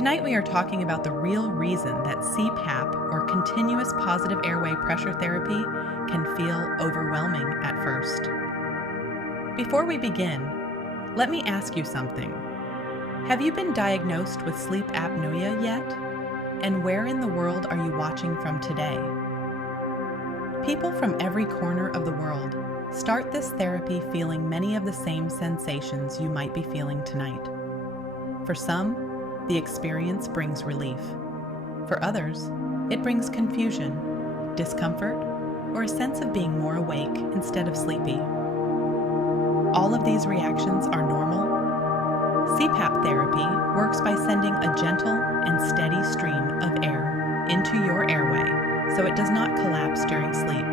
Tonight we are talking about the real reason that CPAP, or continuous positive airway pressure therapy, can feel overwhelming at first. Before we begin, let me ask you something. Have you been diagnosed with sleep apnea yet? And where in the world are you watching from today? People from every corner of the world start this therapy feeling many of the same sensations you might be feeling tonight. For some, the experience brings relief. For others, it brings confusion, discomfort, or a sense of being more awake instead of sleepy. All of these reactions are normal. CPAP therapy works by sending a gentle and steady stream of air into your airway so it does not collapse during sleep.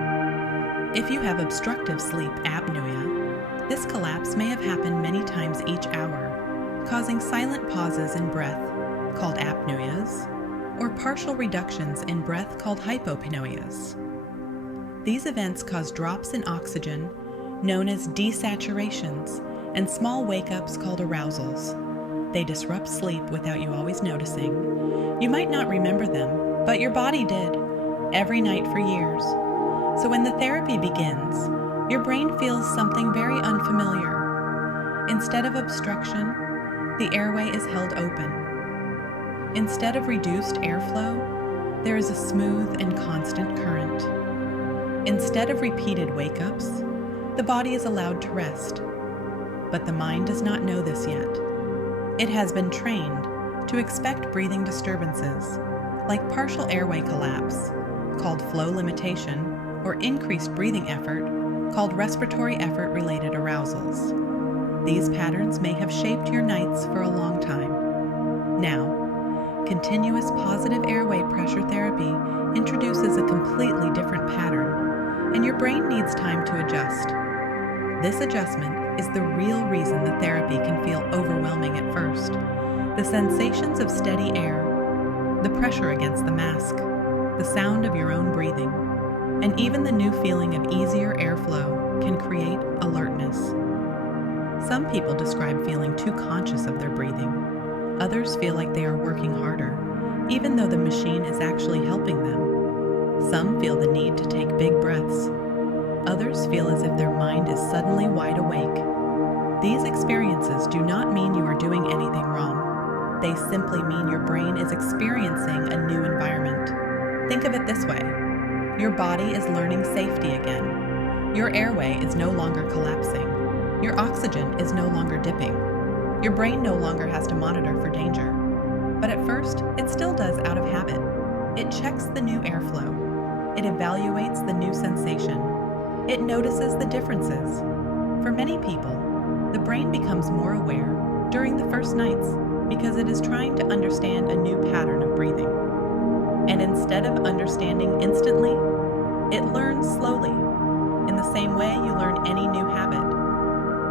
If you have obstructive sleep apnea, this collapse may have happened many times each hour, causing silent pauses in breath, called apnoeas, or partial reductions in breath called hypopnoeas. These events cause drops in oxygen, known as desaturations, and small wake-ups called arousals. They disrupt sleep without you always noticing. You might not remember them, but your body did, every night for years. So when the therapy begins, your brain feels something very unfamiliar. Instead of obstruction, the airway is held open. Instead of reduced airflow, there is a smooth and constant current. Instead of repeated wake-ups, the body is allowed to rest. But the mind does not know this yet. It has been trained to expect breathing disturbances, like partial airway collapse, called flow limitation, or increased breathing effort, called respiratory effort-related arousals. These patterns may have shaped your nights for a long time. Now, continuous positive airway pressure therapy introduces a completely different pattern, and your brain needs time to adjust. This adjustment is the real reason the therapy can feel overwhelming at first. The sensations of steady air, the pressure against the mask, the sound of your own breathing, and even the new feeling of easier airflow can create alertness. Some people describe feeling too conscious of their breathing. Others feel like they are working harder, even though the machine is actually helping them. Some feel the need to take big breaths. Others feel as if their mind is suddenly wide awake. These experiences do not mean you are doing anything wrong. They simply mean your brain is experiencing a new environment. Think of it this way. Your body is learning safety again. Your airway is no longer collapsing. Your oxygen is no longer dipping. Your brain no longer has to monitor for danger. But at first, it still does out of habit. It checks the new airflow. It evaluates the new sensation. It notices the differences. For many people, the brain becomes more aware during the first nights because it is trying to understand a new pattern of breathing. And instead of understanding instantly, it learns slowly, in the same way you learn any new habit.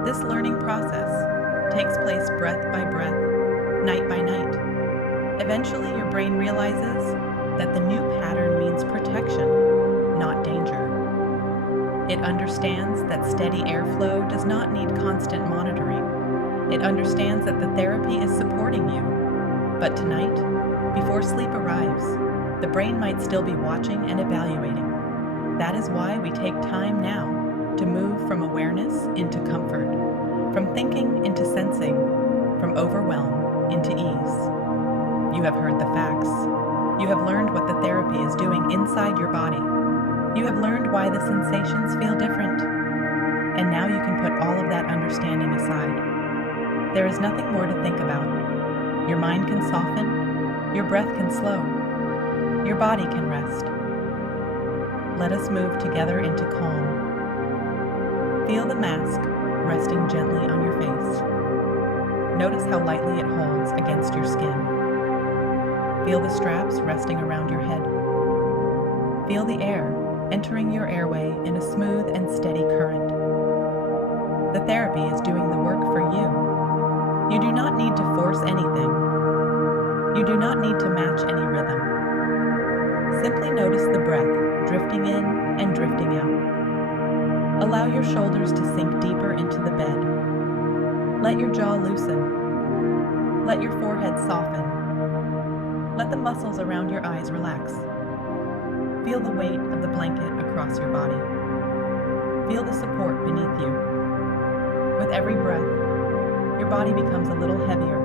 This learning process takes place breath by breath, night by night. Eventually, your brain realizes that the new pattern means protection, not danger. It understands that steady airflow does not need constant monitoring. It understands that the therapy is supporting you. But tonight, before sleep arrives, the brain might still be watching and evaluating. That is why we take time now to move from awareness into comfort, from thinking into sensing, from overwhelm into ease. You have heard the facts. You have learned what the therapy is doing inside your body. You have learned why the sensations feel different. And now you can put all of that understanding aside. There is nothing more to think about. Your mind can soften, your breath can slow, your body can rest. Let us move together into calm. Feel the mask resting gently on your face. Notice how lightly it holds against your skin. Feel the straps resting around your head. Feel the air entering your airway in a smooth and steady current. The therapy is doing the work for you. You do not need to force anything. You do not need to match any rhythm. Simply notice the breath drifting in and drifting out. Allow your shoulders to sink deeper into the bed. Let your jaw loosen. Let your forehead soften. Let the muscles around your eyes relax. Feel the weight of the blanket across your body. Feel the support beneath you. With every breath, your body becomes a little heavier,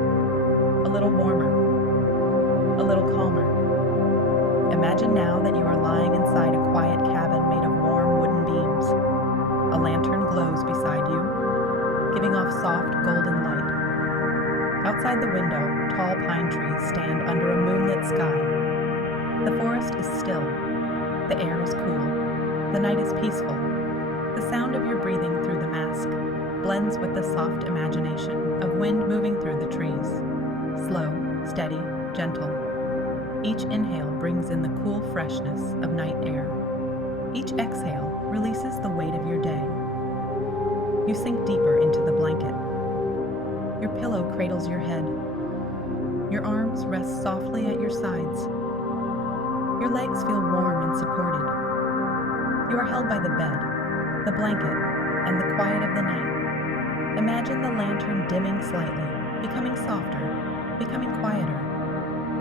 a little warmer, a little calmer. Imagine now that you are lying inside a quiet cabin made of warm wooden beams. A lantern glows beside you, giving off soft golden light. Outside the window, tall pine trees stand under a moonlit sky. The forest is still. The air is cool. The night is peaceful. The sound of your breathing through the mask blends with the soft imagination of wind moving through the trees. Slow, steady, gentle. Each inhale brings in the cool freshness of night air. Each exhale releases the weight of your day. You sink deeper into the blanket. Your pillow cradles your head. Your arms rest softly at your sides. Your legs feel warm and supported. You are held by the bed, the blanket, and the quiet of the night. Imagine the lantern dimming slightly, becoming softer, becoming quieter.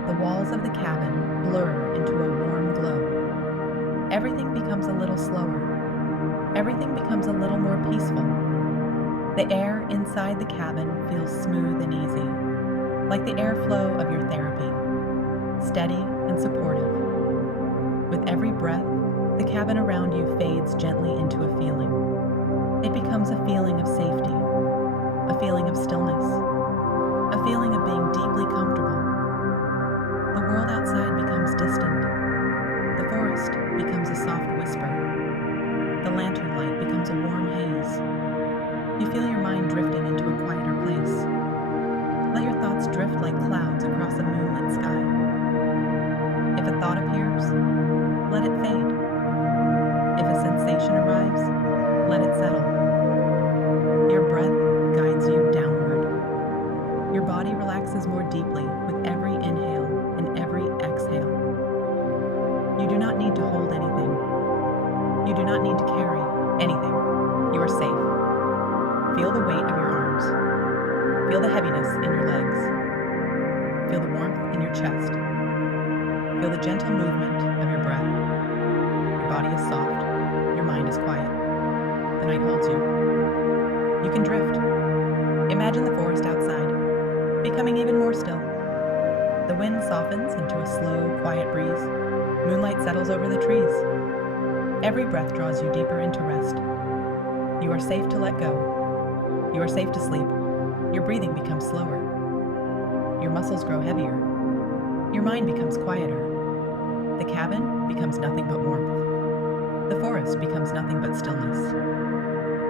The walls of the cabin blur into a warm glow. Everything becomes a little slower. Everything becomes a little more peaceful. The air inside the cabin feels smooth and easy, like the airflow of your therapy, steady and supportive. With every breath, the cabin around you fades gently into a feeling. It becomes a feeling of safety, a feeling of stillness, a feeling of being deeply comfortable. The world outside becomes distant. The forest becomes a soft whisper. The lantern light becomes a warm haze. You feel your mind drifting into a quieter place. Let your thoughts drift like clouds across a moonlit sky. If a thought appears, let it fade. If a sensation arrives, let it settle. Your breath guides you downward. Your body relaxes more deeply with every inhale and every exhale. You do not need to hold anything. You do not need to carry anything. You are safe. Feel the weight of your arms. Feel the heaviness in your legs. Feel the warmth in your chest. Feel the gentle movement of your breath. Your body is soft. Your mind is quiet. The night holds you. You can drift. Imagine the forest outside, becoming even more still. The wind softens into a slow, quiet breeze. Moonlight settles over the trees. Every breath draws you deeper into rest. You are safe to let go. You are safe to sleep. Your breathing becomes slower. Your muscles grow heavier. Your mind becomes quieter. The cabin becomes nothing but warmth. The forest becomes nothing but stillness.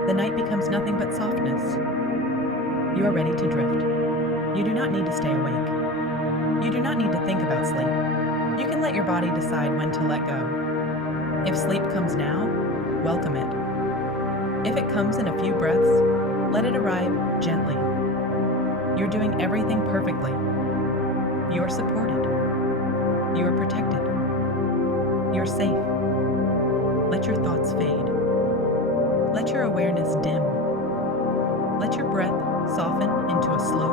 The night becomes nothing but softness. You are ready to drift. You do not need to stay awake. You do not need to think about sleep. You can let your body decide when to let go. If sleep comes now, welcome it. If it comes in a few breaths, let it arrive gently. You're doing everything perfectly. You are supported. You are protected. You're safe. Let your thoughts fade. Let your awareness dim. Let your breath soften into a slow